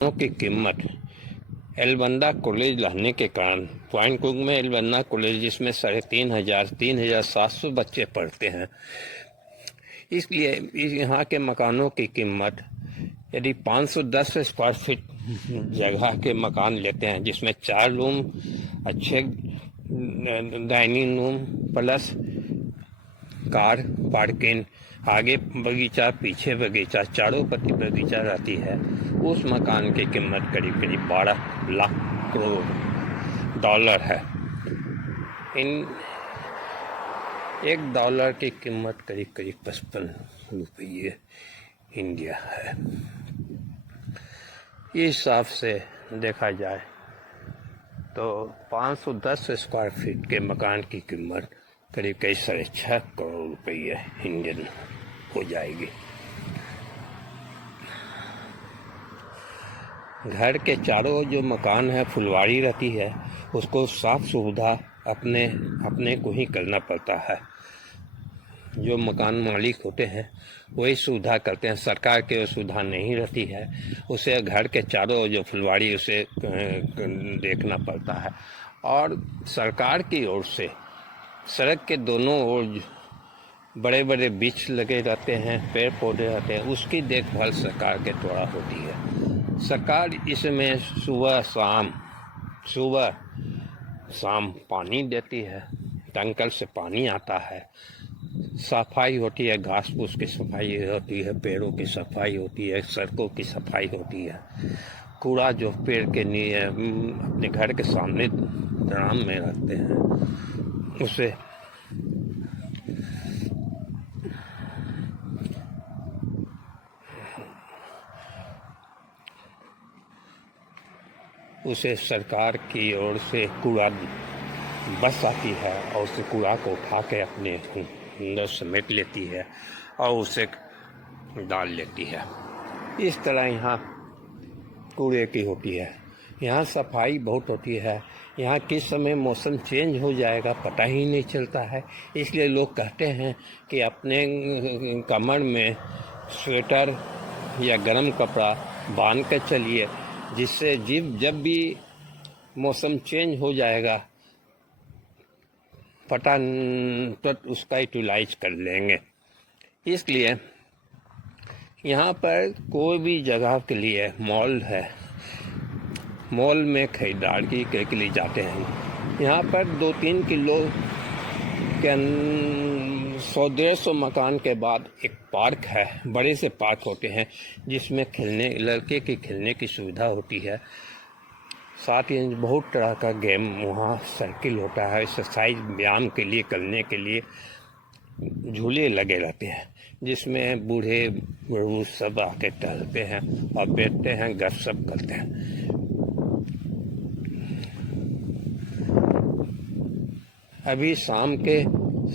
की कीमत एल्बंदा कॉलेज रहने के कारण पॉइंट कुक में एल्बंदा कॉलेज जिसमें 3,700 बच्चे पढ़ते हैं, इसलिए यहाँ के मकानों की कीमत यदि 510 स्क्वायर फीट जगह के मकान लेते हैं जिसमें 4 रूम, अच्छे dining room plus car parking, आगे बगीचा पीछे बगीचा, चारों पत्ती बगीचा रहती है, उस मकान की कीमत करीब करीब 12 लाख करोड़ डॉलर है। इन $1 की कीमत करीब करीब 55 रुपये इंडिया है। इस हिसाब से देखा जाए तो 510 स्क्वायर फीट के मकान की कीमत करीब करीब 6.5 करोड़ रुपये इंडियन हो जाएगी। घर के चारों जो मकान है फुलवारी रहती है, उसको साफ सुविधा अपने को ही करना पड़ता है। जो मकान मालिक होते हैं वही सुविधा करते हैं, सरकार की सुविधा नहीं रहती है। उसे घर के चारों जो फुलवारी उसे देखना पड़ता है, और सरकार की ओर से सड़क के दोनों ओर बड़े बड़े वृक्ष लगे रहते हैं, पेड़ पौधे रहते हैं, उसकी देखभाल सरकार के द्वारा होती है। सरकार इसमें सुबह शाम पानी देती है, टंकर से पानी आता है, सफाई होती है, घास फूस की सफाई होती है, पेड़ों की सफाई होती है, सड़कों की सफाई होती है। कूड़ा जो पेड़ के नीचे अपने घर के सामने ड्राम में रखते हैं उसे सरकार की ओर से कूड़ा बस आती है और उस कूड़ा को उठा के अपने अंदर समेट लेती है और उसे डाल लेती है। इस तरह यहाँ कूड़े की होती है। यहाँ सफाई बहुत होती है। यहाँ किस समय मौसम चेंज हो जाएगा पता ही नहीं चलता है, इसलिए लोग कहते हैं कि अपने कमर में स्वेटर या गर्म कपड़ा बांध कर चलिए, जिससे जब भी मौसम चेंज हो जाएगा पता तो उसका यूटिलाइज कर लेंगे। इसलिए यहाँ पर कोई भी जगह के लिए मॉल है, मॉल में खरीदारी के लिए जाते हैं। यहाँ पर 2-3 किलो के 100-150 मकान के बाद एक पार्क है, बड़े से पार्क होते हैं जिसमें लड़के की खेलने की सुविधा होती है। साथ ही बहुत तरह का गेम वहाँ साइकिल होता है, एक्सरसाइज व्यायाम के लिए करने के लिए झूले लगे रहते हैं, जिसमें बूढ़े बूढ़ सब आके टहलते हैं और बैठते हैं, गपशप करते हैं। अभी शाम के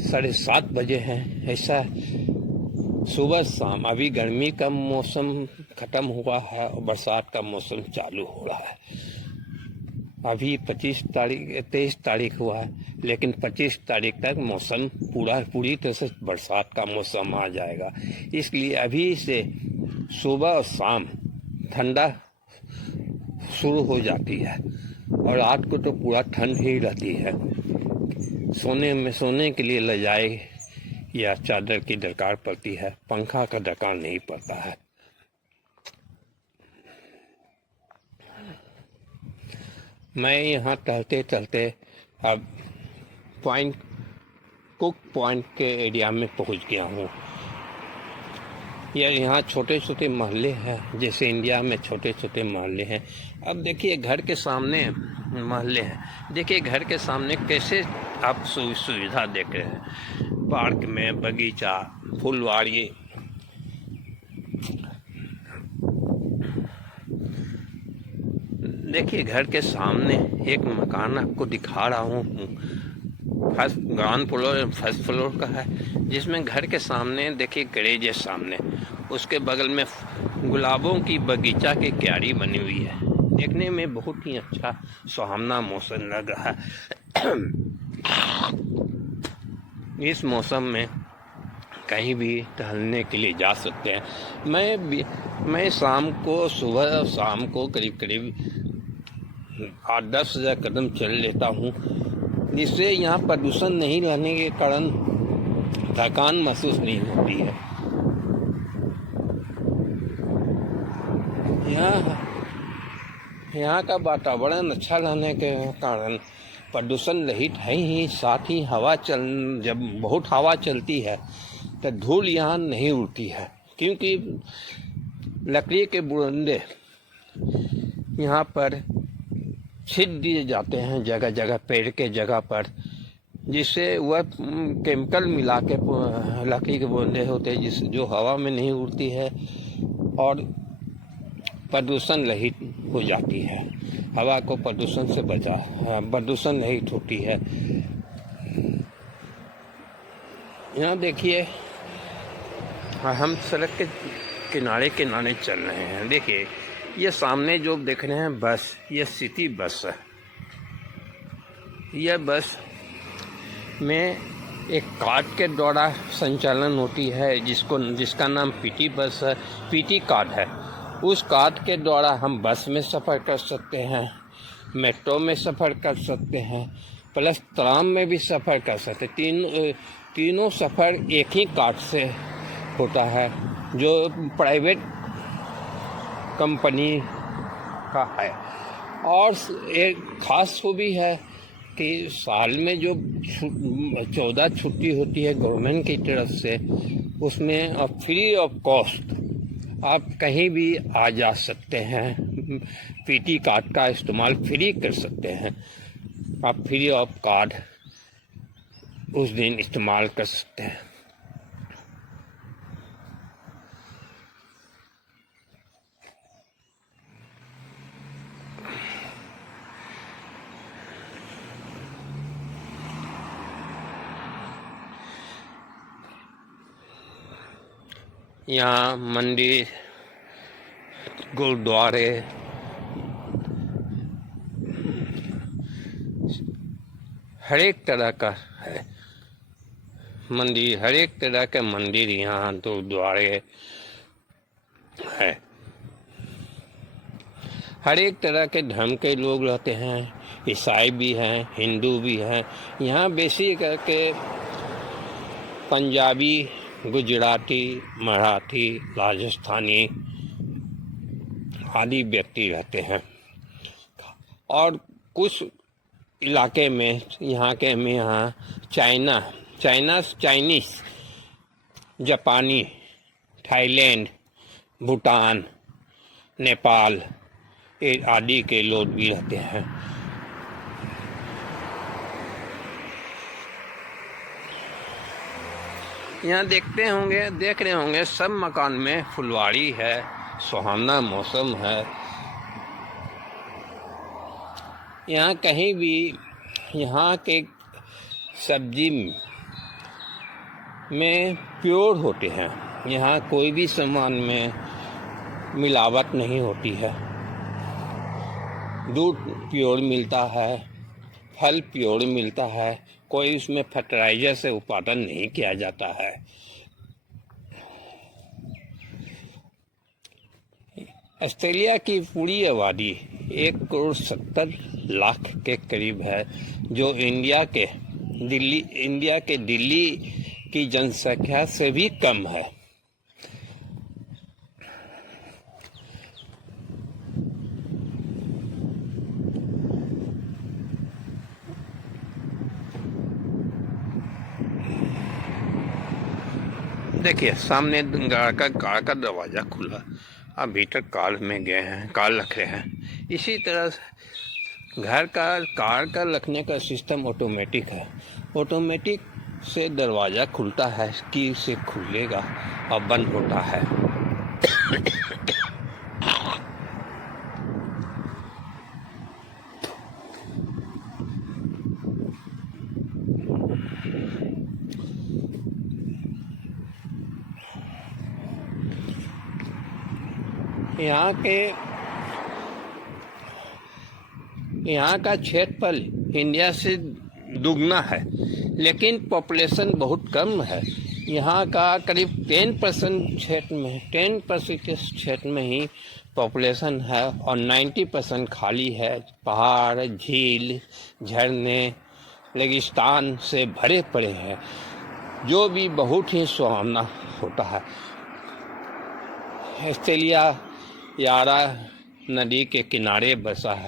7:30 बजे हैं। ऐसा सुबह शाम अभी गर्मी का मौसम ख़त्म हुआ है और बरसात का मौसम चालू हो रहा है। अभी 23 तारीख हुआ है, लेकिन 25 तारीख तक मौसम पूरी तरह से बरसात का मौसम आ जाएगा। इसलिए अभी से सुबह और शाम ठंडा शुरू हो जाती है और रात को तो पूरा ठंड ही रहती है। सोने के लिए रजाई या चादर की दरकार पड़ती है, पंखा का दरकार नहीं पड़ता है। मैं यहाँ टहलते चलते अब कुक पॉइंट के एरिया में पहुँच गया हूँ। यहाँ छोटे छोटे मोहल्ले हैं, जैसे इंडिया में छोटे छोटे मोहल्ले हैं। अब देखिए घर के सामने मोहल्ले हैं, देखिए घर के सामने कैसे आप सुविधा देख रहे हैं, पार्क में बगीचा, फुलवारी, देखिए घर के सामने एक मकान आपको दिखा रहा हूँ, ग्राउंड फ्लोर फर्स्ट फ्लोर का है, जिसमें घर के सामने देखिए गैरेज है सामने, उसके बगल में गुलाबों की बगीचा की क्यारी बनी हुई है। देखने में बहुत ही अच्छा सुहावना मौसम लग रहा है। इस मौसम में कहीं भी टहलने के लिए जा सकते हैं। मैं मैं सुबह शाम को करीब करीब 8-10 हज़ार कदम चल लेता हूँ, जिससे यहाँ प्रदूषण नहीं रहने के कारण थकान महसूस नहीं होती है। यहाँ का वातावरण अच्छा रहने के कारण प्रदूषण रहित है ही, साथ ही जब बहुत हवा चलती है तो धूल यहाँ नहीं उड़ती है, क्योंकि लकड़ी के बुरांदे यहाँ पर छीट दिए जाते हैं जगह जगह, पेड़ के जगह पर, जिससे वह केमिकल मिला के लकड़ी के बुरांदे होते हैं जो हवा में नहीं उड़ती है और प्रदूषण रहित हो जाती है। हवा को प्रदूषण से प्रदूषण रहित होती है। यहाँ देखिए, हम सड़क के किनारे चल रहे हैं। देखिए, ये सामने जो देख रहे हैं बस, ये सिटी बस है। यह बस में एक कार्ड के द्वारा संचालन होती है, जिसका नाम पीटी बस है, पीटी कार्ड है। उस कार्ड के द्वारा हम बस में सफ़र कर सकते हैं, मेट्रो में सफ़र कर सकते हैं, प्लस ट्राम में भी सफ़र कर सकते हैं। तीनों सफ़र एक ही कार्ड से होता है, जो प्राइवेट कंपनी का है। और एक ख़ास खूबी है कि साल में जो 14 छुट्टी होती है गवर्नमेंट की तरफ से, उसमें अब फ्री ऑफ कॉस्ट आप कहीं भी आ जा सकते हैं। पीटी कार्ड का इस्तेमाल फ्री कर सकते हैं। आप फ्री ऑफ कार्ड उस दिन इस्तेमाल कर सकते हैं। यहाँ मंदिर, गुरुद्वारे, हर एक तरह का है मंदिर, हर एक तरह के मंदिर यहाँ गुरुद्वारे है। हर एक तरह के धर्म के लोग रहते हैं, ईसाई भी हैं, हिंदू भी हैं। यहाँ बेसिक करके पंजाबी, गुजराती, मराठी, राजस्थानी आदि व्यक्ति रहते हैं। और कुछ इलाके में यहाँ चाइनीस, जापानी, थाईलैंड, भूटान, नेपाल आदि के लोग भी रहते हैं। यहाँ देख रहे होंगे सब मकान में फुलवाड़ी है, सुहाना मौसम है। यहाँ कहीं भी यहाँ के सब्जी में प्योर होते हैं। यहाँ कोई भी सामान में मिलावट नहीं होती है। दूध प्योर मिलता है, फल प्योर मिलता है, कोई उसमें फर्टिलाइजर से उत्पादन नहीं किया जाता है। ऑस्ट्रेलिया की पूरी आबादी 1,70,00,000 के करीब है, जो इंडिया के दिल्ली की जनसंख्या से भी कम है। देखिए, सामने कार का दरवाज़ा खुला, अब भीतर कार में गए हैं, कार रख रहे हैं। इसी तरह कार का रखने का सिस्टम ऑटोमेटिक है। ऑटोमेटिक से दरवाज़ा खुलता है, की से खुलेगा और बंद होता है। यहाँ का क्षेत्रफल इंडिया से दुगना है, लेकिन पॉपुलेशन बहुत कम है। यहाँ का करीब 10% के क्षेत्र में ही पॉपुलेशन है और 90% खाली है। पहाड़, झील, झरने, रेगिस्तान से भरे पड़े हैं, जो भी बहुत ही सुहावना होता है। ऑस्ट्रेलिया यारा नदी के किनारे बसा है।